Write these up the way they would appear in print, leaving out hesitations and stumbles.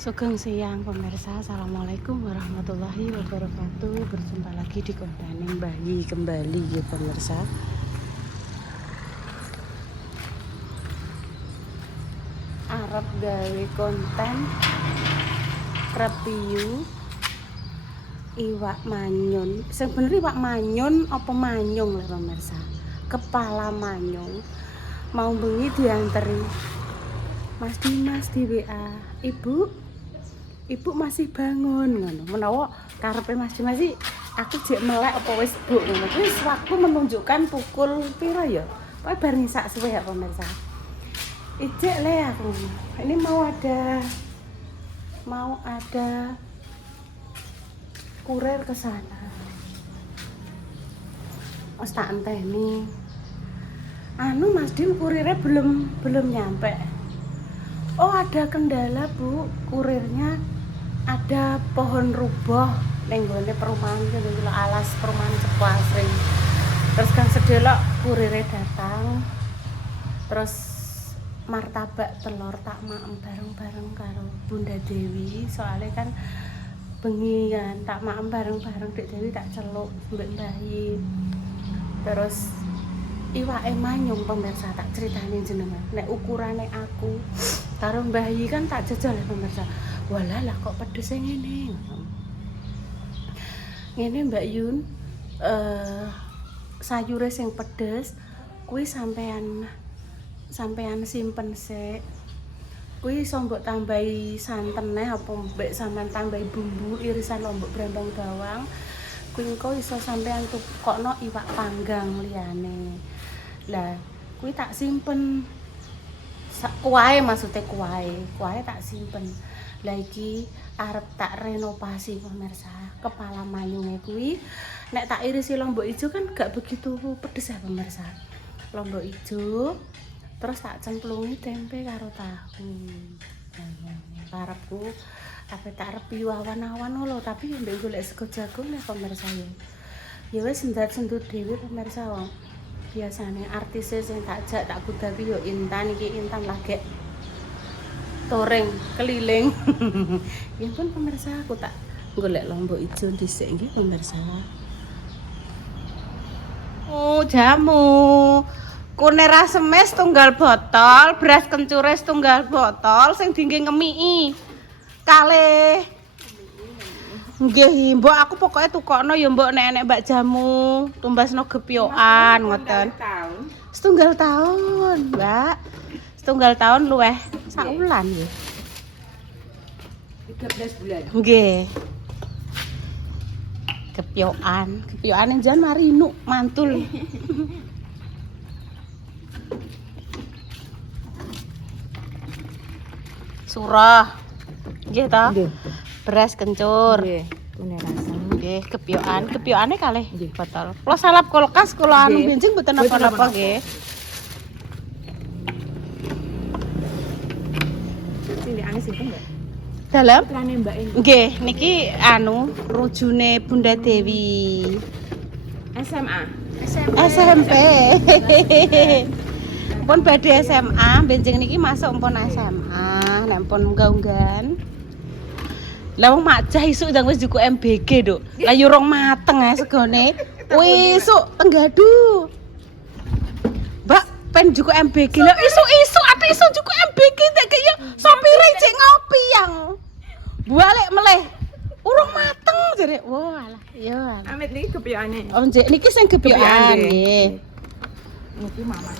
Sugeng siang pemirsa, assalamualaikum warahmatullahi wabarakatuh. Berjumpa lagi di konten bayi kembali ya pemirsa. Arep gawe konten review iwak manyun. Sebenarnya iwak manyun apa manyung lah pemirsa. Kepala manyung. Mau bengi dianteri Mas Dimas di WA. Ibu masih bangun ngono. Menawa karepe Mas Dimas sih aku jek melek apa wis buk ngono. Wis waktu menunjukkan pukul piro ya? Pokoke bar ngisak suwe ya pemirsa. Ijek le aku. Ini mau ada kurir ke sana. Wes tak enteni. Mas Dim kurirnya belum nyampe. Oh, ada kendala, Bu. Kurirnya ada pohon rubuh ning gone perumahan gitu, alas perumahan Cepasring. Terus kan sedelok kurirnya datang. Terus martabak telur tak maem bareng-bareng karo Bunda Dewi. Soalnya kan bengi kan tak maem bareng-bareng Dek Dewi tak celuk mbek bayi. Terus iwake manyung pemirsa tak critani jenengan. Nek ukurane aku karo bayi kan tak jajal ya pemirsa. Walah kok pedes ngene. Ngene Mbak Yun, sayure sing pedes kuwi sampean simpen sik. Kuwi iso mbok tambahi santene apa mbek sampean tambahi bumbu irisan lombok brambang bawang. Kuwi engko iso sampean tukokno iwak panggang liyane. Lah, kuwi tak simpen. Kuwahe maksudnya kuwahe tak simpen. Lah iki arep tak renovasi pemirsa. Kepala manyunge kuwi nek tak irisi lombok ijo kan gak begitu pedes ya pemirsa. Lombok ijo terus tak cemplungi tempe karo tahu. Karepku tapi tak repi awan-awan lho, tapi mbek golek sego jagung ya pemirsa ya. Ya wis sendat-sendut dhewe pemirsa wong. Biasane artis sing tak jak tak kudapi yo Intan, iki Intan lagi toreng keliling. Ya pun pemirsa aku tak golek lombok ijo dhisik nggih pemirsa. Oh, jamu. Kunir asemes tunggal botol, beras kencure setunggal botol sing dingge ngemiki. Kalih. Nggih, mbok aku pokoknya tukokno ya mbok nek mbak jamu, tumbasno gepyokan ngoten. Setunggal tahun, Mbak. Setunggal tahun luweh saulan nggih. 13 bulan. Nggih. Gepyokan jan mari inuk mantul. Surah. Nggih ta? Nggih. Beras kencur. Nggih, kunir asem. Nggih, gepyokane kalih botol. Kula salap kulkas, kula anu benjing mboten napa-napa nggih. Sini ane simpen enggak? Dalem? Putrane Mbak ini. Nggih, niki rujune Bunda Dewi. SMA. SMP. Pun badhe SMA, benjing niki masuk pun SMA, nek pun unggah-unggahan. Lah wong makjah isuk ndang wis juku MBG, Nduk. Lah yo rong mateng ae segone. Isuk tenggadu. Mbak, pen juku MBG. Lah isuk ate iso juku MBG tek yo sampire cek ngopi yang. Balik meleh. Urung mateng jare. Wah, alah, yo. Amit niki kepiyane. Oh, niki sing gepyokan nggih. Niki mama.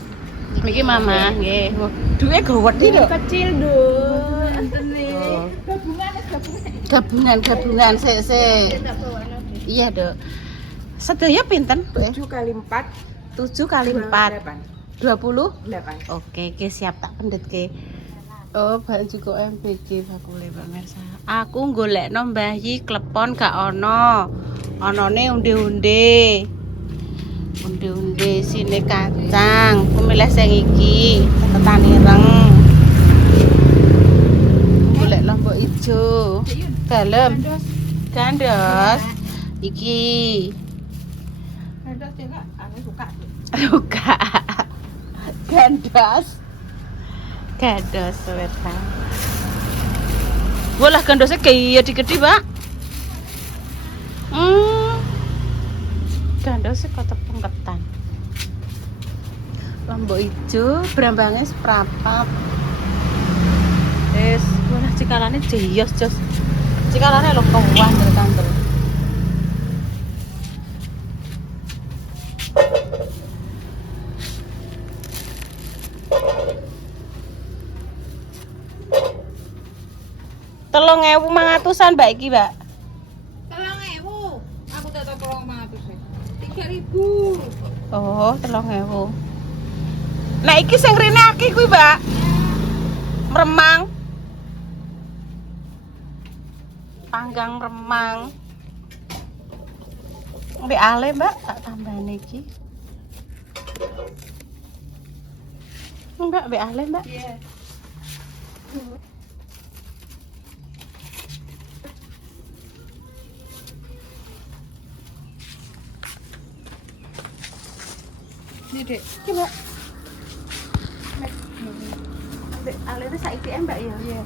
Niki mama nggih. Duwe gowedi lho. Kecil, Nduk. Antene. Gabungan sik. Iya, Dok. Sedaya pinten? 7 kali 4 7 kali 4 20? 8. Oke, siap tak pendhetke. Oh, bak juga MBG bakule pemirsa. Aku golekno mbahi klepon gak ono. Onone unde-unde. Unde-unde sine kacang. Ku milih sing iki, tetan ireng. Golek lombok ijo. Dalem. Gandos. Iki. Ada cek ane suka. Suka. Gandos wetan. Walah gandosnya kayak gede, Pak. Gandosnya kok tepung ketan. Lombok ijo, brambangnya seprapat. Walah cikalane jeyos, Jos. Cikalane lho kewan dari kantor. Telung 1.500-an Mbak iki, Mbak. 3.000. Aku tak tahu 3.000. Oh, 3.000. Nah iki sing rene akeh kuwi, Mbak. Meremang. Panggang remang. Mbak ale, Mbak, tak tambahin iki. Mbak ale, Mbak. Iya. Ini dek. Iki, Mbak. Mbak ale itu saiki Mbak ya. Iya.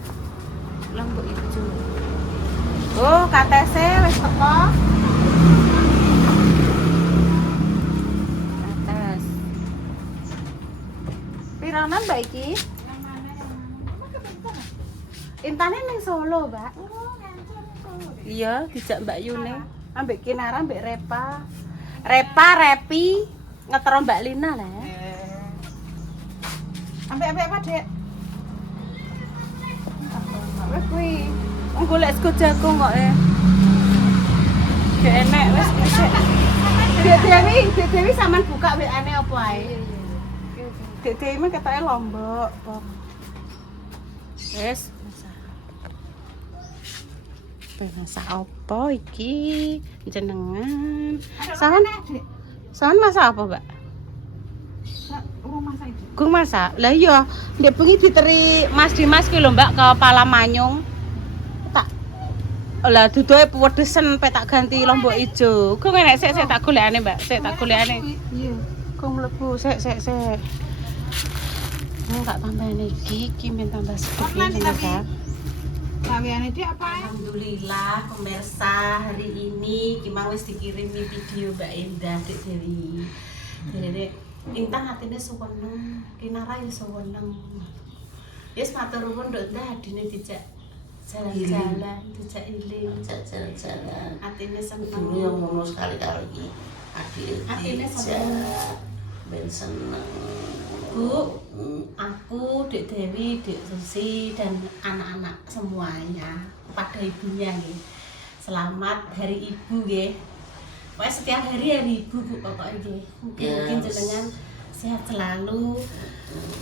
Lombok ijo. Oh, KTC wis teko. Kates. Piranan Mbak iki? Yang mana? Emang kebentar? Intane ning Solo, Mbak. Oh, nanti. Iya, dijak Mbak Yune. Ambek Kinara, ambek Repa. Repi, ngetero Mbak Lina lah. Ambek apa, Dek? Wes kuwi. Wong golek sego jagung kok Gak enek wis dhisik. Dek Dewi sampean buka WA-ne apa ae? Dek Dewi mah ketoke Lombok, Pok. Wes, masak apa iki? Jenengan. Sampean masak apa, Mbak? Rumah saya. Gung masak. Lah iya, ndek bengi diteri Mas Dimas ki lho, Mbak, ke Palamanyung. Tak lah dudoe pedesen pe tak ganti lombok ijo. Gung enek sik tak golekane, Mbak. Sik tak golekane. Iya. Gung mlebu sik. Tak tambahin iki men tambah sedikit Nanti tapi masak. gaweane dia apa ya? Alhamdulillah pemirsa, hari ini Kimang wis dikirimi video Mbak Indah Dek Dewi. Dek Intan hatine suweneng, Kinara ya suweneng. Yes matur nuwun Nduk Indah adine dijak jalan-jalan, dijak iling, jalan-jalan. Atine seneng. Dulu yang ngono sekali-kali adik Atine dijak seneng. ben seneng. Bu, aku, Dek Dewi, Dek Susi, dan anak-anak semuanya pada ibunya nggih. Selamat Hari Ibu nggih. Pokoknya setiap hari Ibu Bu pokoknya nggih. Mungkin jenengan sehat selalu.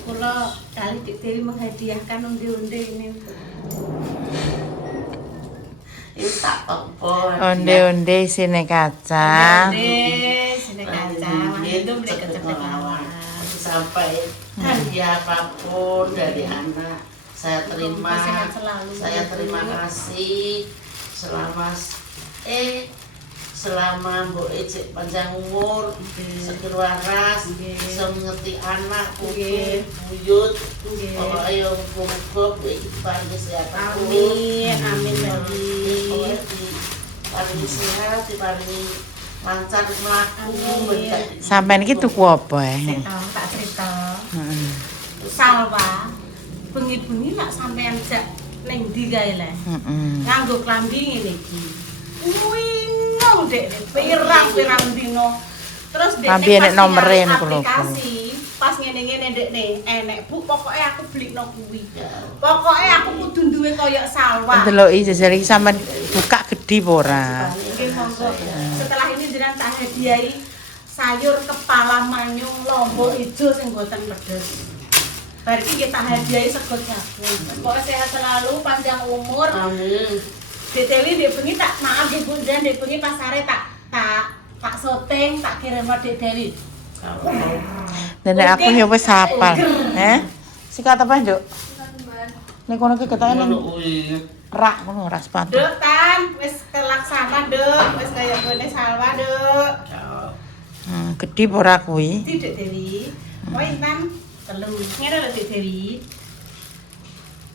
Kula kali Dek Dewi menghadiahkan onde-onde ini. Ini tak tepon. Onde-onde sini kacang. Onde, sini kacang. Itu mereka cepet Sampai hadiah apapun dari anak saya terima, sehat selalu. saya terima kasih selama Mbok Ece panjang umur, seger waras, bisa ngerti anak, putu, buyut, pokoknya yang muka-muka Mbok Ece paling kesehatan. Amin Pokoknya paling sehat, paling lancar melaku. Sampean iki tuku apa Tak cerita. Salwa, bengi-bengi nak sampean jak ning ndi kae le. Nganggo klambi ngene iki. Wingung Dek, pirang-pirang dino. Terus Dek Klambi enek nomere niku lho. aplikasi pas ngene-ngene Dek nih, enek Bu, pokoke aku blikno kuwi. Pokoke aku kudu duwe kaya Salwa. Deloki jajal iki sampean buka gedhi apa ora? Nggih monggo. Setelah ini jenengan tak hadiahi sayur kepala manyung lombok ijo sing boten pedes. Bar iki kita hadiahi sego jagung. Pokoke sehat selalu, panjang umur. Amin. Dek Dewi Dek bengi tak maaf Dek Bu Jan Dek bengi pasare tak syuting tak kirim ke Dek Dewi. Nenek aku ya wis hafal. Sikat apa, Nduk? Nek kono ki ketake ning rak ngono rak sepatu. Dek Tan, wis kelaksana Dek, wis kaya ngene Salwa Dek. Gedhi apa ora kuwi? Dek Dewi. Oh Intan telu. Ngene lho Dek Dewi.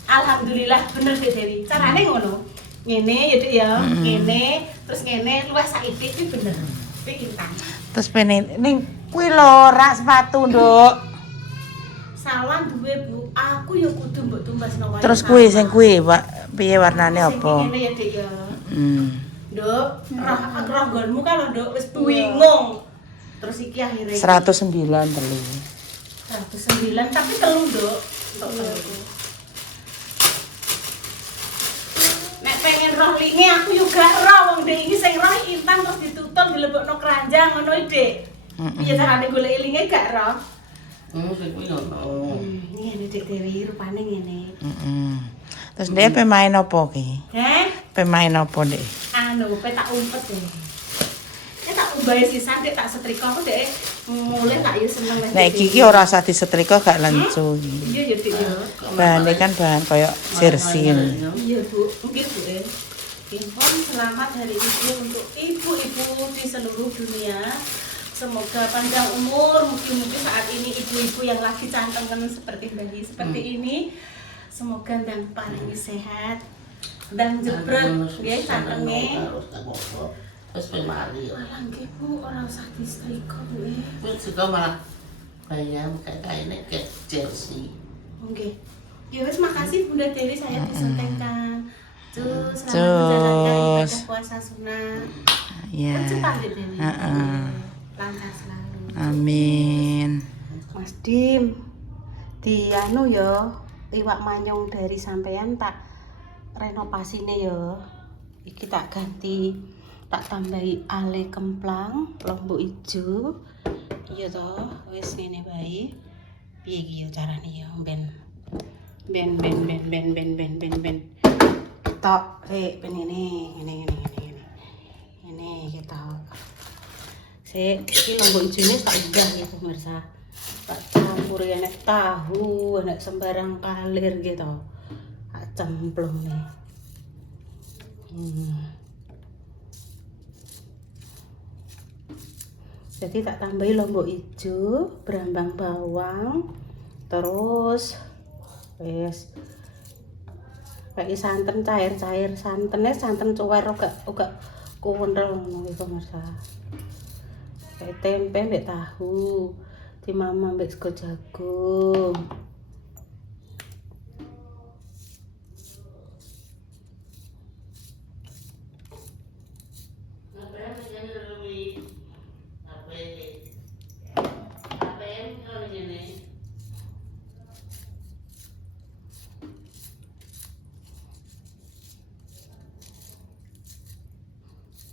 Alhamdulillah bener Dek Dewi. Carane ngono. Ngene ya Dek ya, ngene, terus ngene luwes saiki iki bener. Iki intan. Terus pengen ning kuwi lho rak sepatu, Nduk. Sawan duwe Bu, aku ya kudu mbok tumbasno wae. Terus kuwi sing kuwi, Pak, piye warnane apa? Ngene ya Dek ya. Nduk, roh nggonmu kan lho Nduk wis bingung. Terus iki akhirnya 109 telu. 109 tapi telu Nduk. Untuk telu. Nek pengen roh linge aku juga roh wong Dek iki sing roh intan terus ditutul dilebokno keranjang ngono iki Dek. Piye carane golek linge gak roh? Sing kuwi ngono. Ngene Dek Dewi rupane ngene. Terus dia pemain apa ki? Pemain apa dek? Anu, tak umpet deh. Tak ubah sisan Dek tak setrika aku Dek. Mulai tak yo seneng wis. Nek iki ora usah disetrika gak lencu. Iya ya Dek ya. Bahane kan bahan koyo jersey ngono. Iya Bu, mungkin Bu Infon selamat hari ibu untuk ibu-ibu di seluruh dunia. Semoga panjang umur, mungkin saat ini ibu-ibu yang lagi cantengan seperti bayi seperti ini. Semoga dan paling sehat dan jebrek nggih cantenge. Terus pemari. Malah nggih Bu, ora usah disetrika Bu. Terus juga malah bayam kayak ini ke jersey. Nggih. Ya wis makasih Bunda Dewi saya disuntikkan. Cus, selamat menjalankan ibadah puasa sunat. Iya. Cepat Dek Dewi. Heeh. Lancar selalu. Amin. Mas Dim, di anu ya, iwak manyung dari sampean tak renovasine ya. Iki tak ganti, tak tambahi ale kemplang, lombok ijo. Iya toh, wis ngene bae. Piye iki ya carane ya, ben. Tok, ben ngene. Ngene kita. Iki lombok ijone tak udah ya pemirsa. Tak campuri enek tahu, enek sembarang kalir gitu. Tak cemplung nih. Jadi tak tambahi lombok ijo, berambang bawang, terus wes kayak santen cair-cair, santennya santen cuwer uga kuwendel ngono iki pemirsa. Kayak tempe mbek tahu, dimamah mbek sego jagung.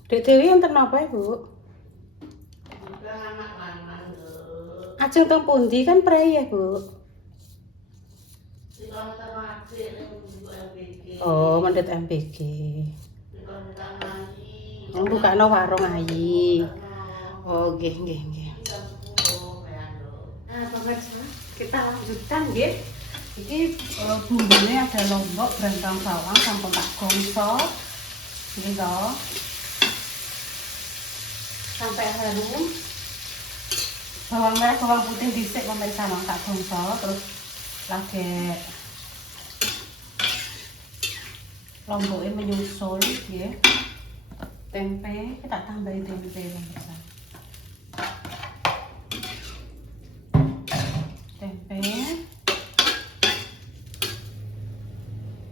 Dek Dewi enten apa ya, Bu? Ajeng teng pundi kan prei ya, Bu? Oh, mendhet MPG. Bukakno warung ayi. Oh, nggih. Nah, pemirsa, kita lanjutkan nggih. Iki bumbune ada lombok, berambang bawang, sampun tak gongso. Nggih to. Sampai harum. Bawang merah, bawang putih dhisik pemirsa nang tak gongso, terus lagi lomboknya menyusul ya. Tempe, kita tambahin tempe pemirsa. Tempe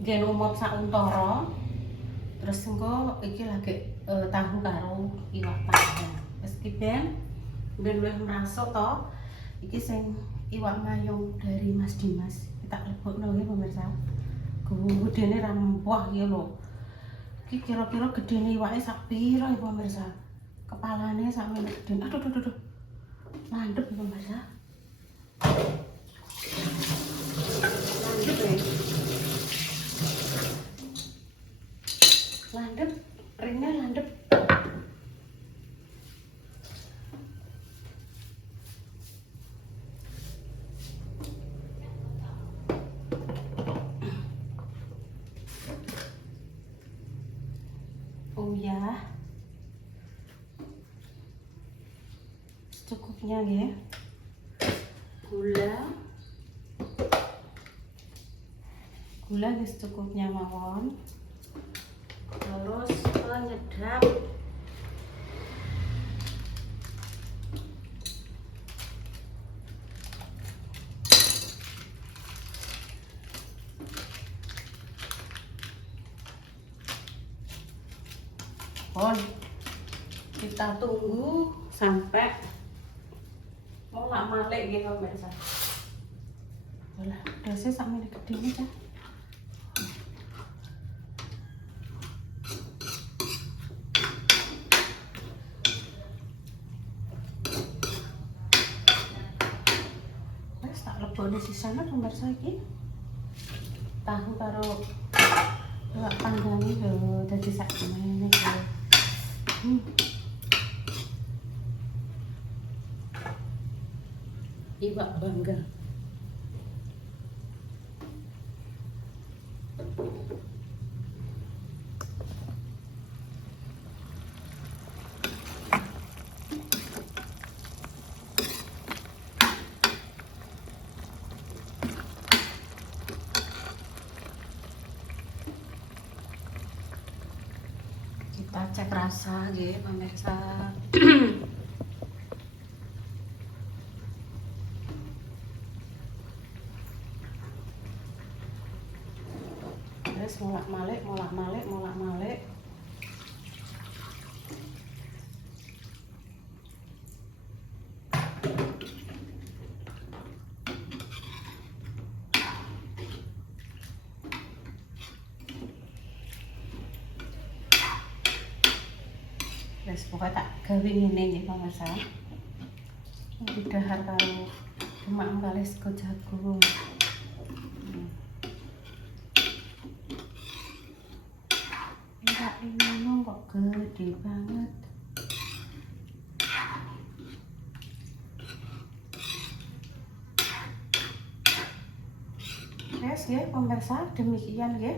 gen umop sak untara. Terus engko iki lagi tahu karo iwak patin. Wis iki ben luwih merasuk to. Iki sing iwak mayung dari Mas Dimas. Kita lebokno nggih pemirsa. Gedene ra mempah ya lho. Iki kira-kira gedene iwake sak pira ya pemirsa? Kepalane sak meneh gedene. Aduh. Mandep ya pemirsa. Landep ya. Landep, ringnya landep. Oh ya, secukupnya ya. Gula wis cukupnya mawon. Terus penyedap. Kita tunggu sampai molak malik gitu pemirsa. Lah, dosnya sampe gede nih kan. Wes tak lebone sisane pemirsa iki. Tahu karo lak panggangi lho dadi sak semene iki. Iwak bangga. Kita cek rasa nggih pemirsa. Terus molak malik. Terus pokoknya tak gawe ngene nggih pemirsa. Didahar karo demak kali sego jagung. Enggak ini kok gede banget. Yes, ya pemirsa, demikian ya.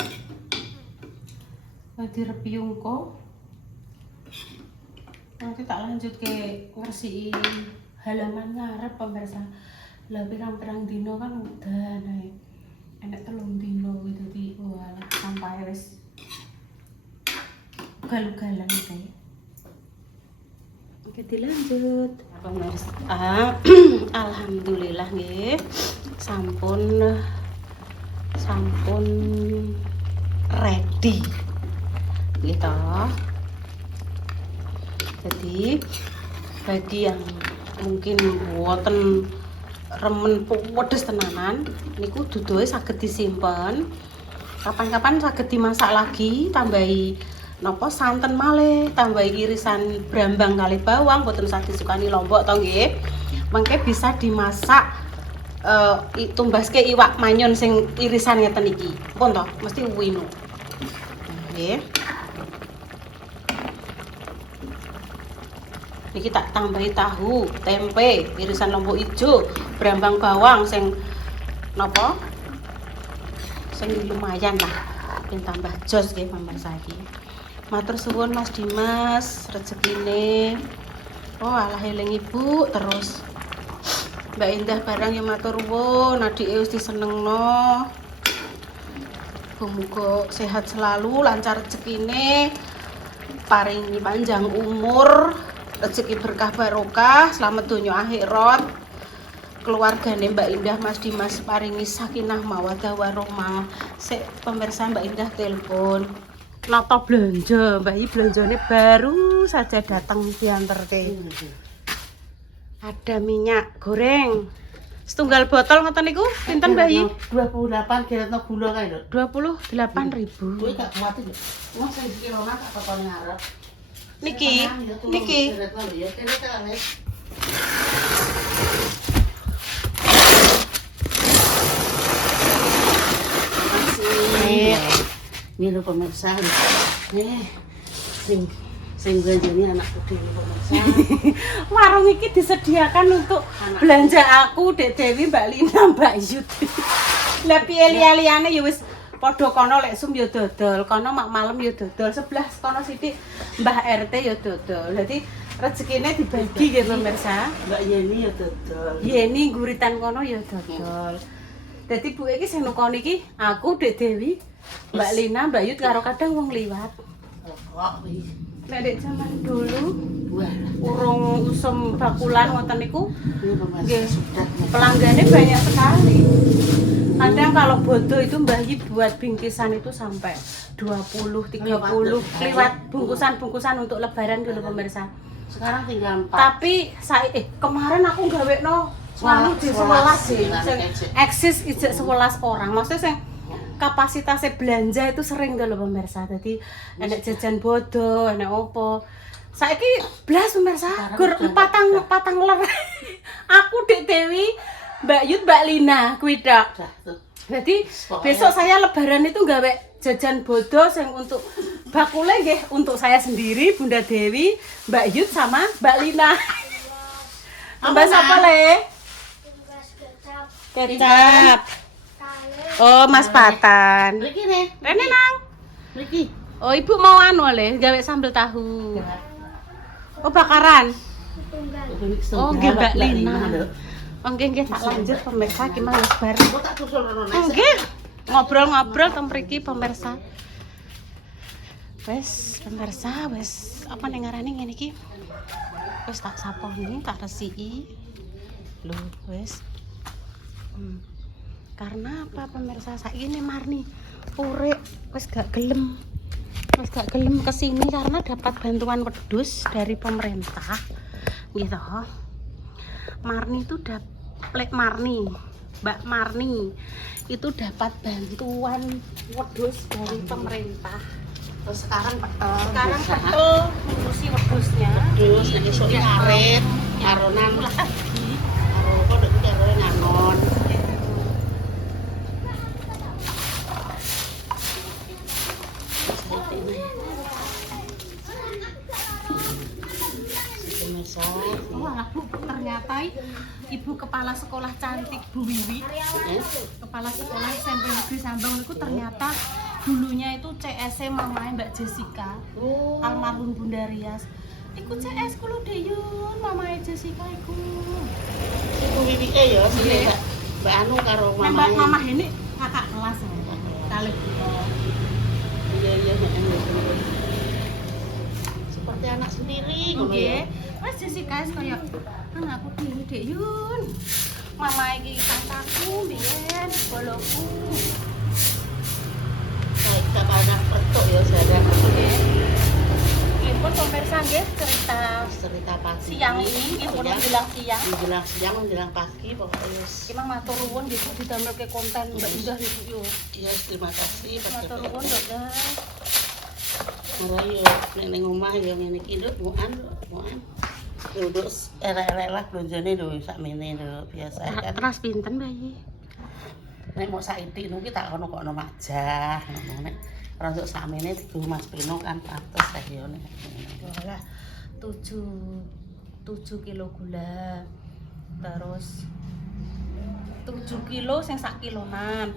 Direpiung kok. Nanti tak lanjut ke ngersih halaman ngarep pemirsa. Lah pirang-pirang dino kan udah naik. Enak 3 dino gitu di wah sampai wis ugal-ugalan kayak. Oke, dilanjut pemirsa. Alhamdulillah nggih. Sampun ready. Gitu. Jadi bagi yang mungkin boten remen pedes tenanan niku dudohe saged disimpen. Kapan-kapan saged dimasak lagi, tambahi napa santen malih, tambahi irisan brambang kali bawang, boten saged disukani lombok to nggih. Mangke bisa dimasak tumbaske iwak manyun sing irisan ngeten iki. Pun to, mesti wino. Nggih. Niki tak tambahi tahu, tempe, irisan lombok ijo, brambang bawang sing napa? Sing lumayan lah. Ben tambah jos nggih pemirsa iki. Matur suwun Mas Dimas, rezekine. Oh, alah eling Ibu terus. Mbak Indah barang yang matur nuwun, adike wis disenengno. Muga sehat selalu, lancar rezekine, paringi panjang umur. Rezeki berkah barokah, selamat donya akhirat. Keluargane Mbak Indah Mas Dimas paringi sakinah mawaddah warahmah. Sik pemirsa Mbak Indah telepon. Nata belanja, Mbak I belanjane baru saja datang dianterke. Ada minyak goreng. Setunggal botol ngoten niku pinten Mbak I? 28 kira gula kae lho. 28.000. Kowe gak kuat lho. Wong sing dikirona tak tokone ngarep. Niki. Ini lho pemirsa. Sing belanjane anakku dhewe pemirsa. Warung iki disediakan untuk belanja aku, Dek Dewi, Mbak Lina, Mbak Yud. Lah piye liyane ya wis padha kono lek sum ya dodol, kono mak malam ya dodol, sebelah kono sithik Mbah RT ya dodol. Dadi rezekine dibagi nggih pemirsa. Mbak Yeni ya dodol. Yeni guritan kono ya dodol. Dadi Bu iki sing nukoni iki aku, Dek Dewi, Mbak Lina, Mbak Yut karo kadang wong liwat. Kok wis Nek dek zaman dulu buah. urung usum bakulan ngoten niku Ini pemirsa nggih sudah pelanggannya banyak sekali. Kadang kalau bodo itu Mbah Yi buat bingkisan itu sampai 20, 30 liwat bungkusan-bungkusan untuk lebaran dulu pemirsa. sekarang tinggal 4. Tapi saya kemarin aku gawekno nganu di 11 sih. Sing eksis ijek 11 orang. Maksudnya sing kapasitasnya belanja itu sering dulu pemirsa. Jadi enek jajan bodo, enek opo. Saiki blas pemirsa, gur patang ler. Aku Dek Dewi, Mbak Yut, Mbak Lina kuwi tok. Dah tuh. Jadi besok saya lebaran itu gawe jajan bodo yang untuk bakule nggih untuk saya sendiri, Bunda Dewi, Mbak Yut sama Mbak Lina. Mbak sapa le? Kecap. Oh, Mas Patan. Mriki nih. Rene nang. Mriki. Oh, Ibu mau anu le, gawe sambal tahu. Oh, bakaran. Oh, nggih Mbak Lina. Oh, nggih tak lanjut pemirsa ki males bareng. Kok tak susul rono nek. Nggih. Ngobrol-ngobrol teng mriki pemirsa. Wes, pemirsa, wes apa ning ngarane ngene iki? Wes tak saponi, tak resiki. Lho, wes. Karena apa pemirsa saiki ini Marni urek wes gak gelem. Wes gak gelem kesini karena dapat bantuan wedhus dari pemerintah. Gitu. Marni itu Lek Marni, Mbak Marni itu dapat bantuan wedhus dari pemerintah. Terus sekarang petel. Sekarang betul ngurusi wedhusnya. Terus nek esuk iki arit, aronan lagi. karo kok nek karo nganon. Wah, Bu, ternyata Ibu kepala sekolah cantik Bu Wiwi, kepala sekolah SMP Negeri Sambang itu ternyata dulunya itu CS mamanya Mbak Jessica, almarhum Bunda Rias. Iku CS kulo deyun mamanya Jessica iku. Iku wiwike ya sing Mbak Anu karo Mbak mamanya. Mama ini kakak kelas ya. Kali Iya seperti anak sendiri ngono ya. Mas Jessica kaya anakku dhewe Dek Yun. Mama iki kancaku mbiyen boloku. Baik tak anak petuk ya sadar. Pun pemirsa nggih Cerita pagi. siang ini nggih pun menjelang siang. Menjelang siang menjelang pagi pokoknya wis. Emang matur nuwun gitu didamelke konten Mbak Indah itu yo. Iya terima kasih Pak Matur Joko. nuwun Mbak Indah. Ora yo nek ning omah yo ngene iki nduk muan. Duduk elek-elek lah blonjone lho sakmene lho biasa kan. Ras pinten bayi? Nek mau saiki niku tak ono kok ono majah ngono nek rada sakmene digo Mas Pino kan pantes lah yo nek. Walah 7 kilo gula. Terus 7 kilo sing sak kilonan.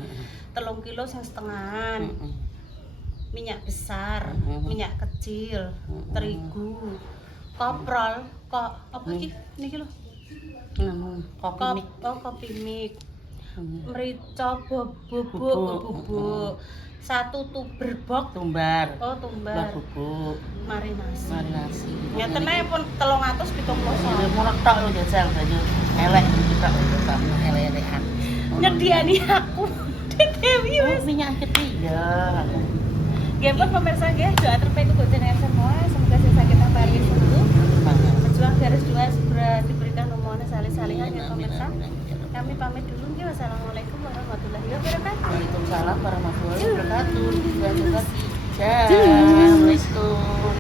3 kilo sing setengahan. Minyak besar, minyak kecil, terigu, koprol, kok apa iki? Niki lho. Ngono Kopi mik. Merica bubuk. 1 tuber bok. tumbar. Oh, tumbar. Bubuk. Marinasi. Marinasi. Ngeten ae pun 370. Ini murah tok lho jajal banyu elek kita udah sama elek-elekan. Nyediani aku. Dewi wis. Minyak ketiga. Nggih pun pemirsa nggih, doa terbaik untuk jenengan semua. Semoga sisa kita balik sembuh. Berjuang garis juang segera diberikan omongan salih-salihan ya pemirsa. Kami pamit dulu nggih. Wassalamualaikum warahmatullahi wabarakatuh. Waalaikumsalam warahmatullahi wabarakatuh. Assalamualaikum.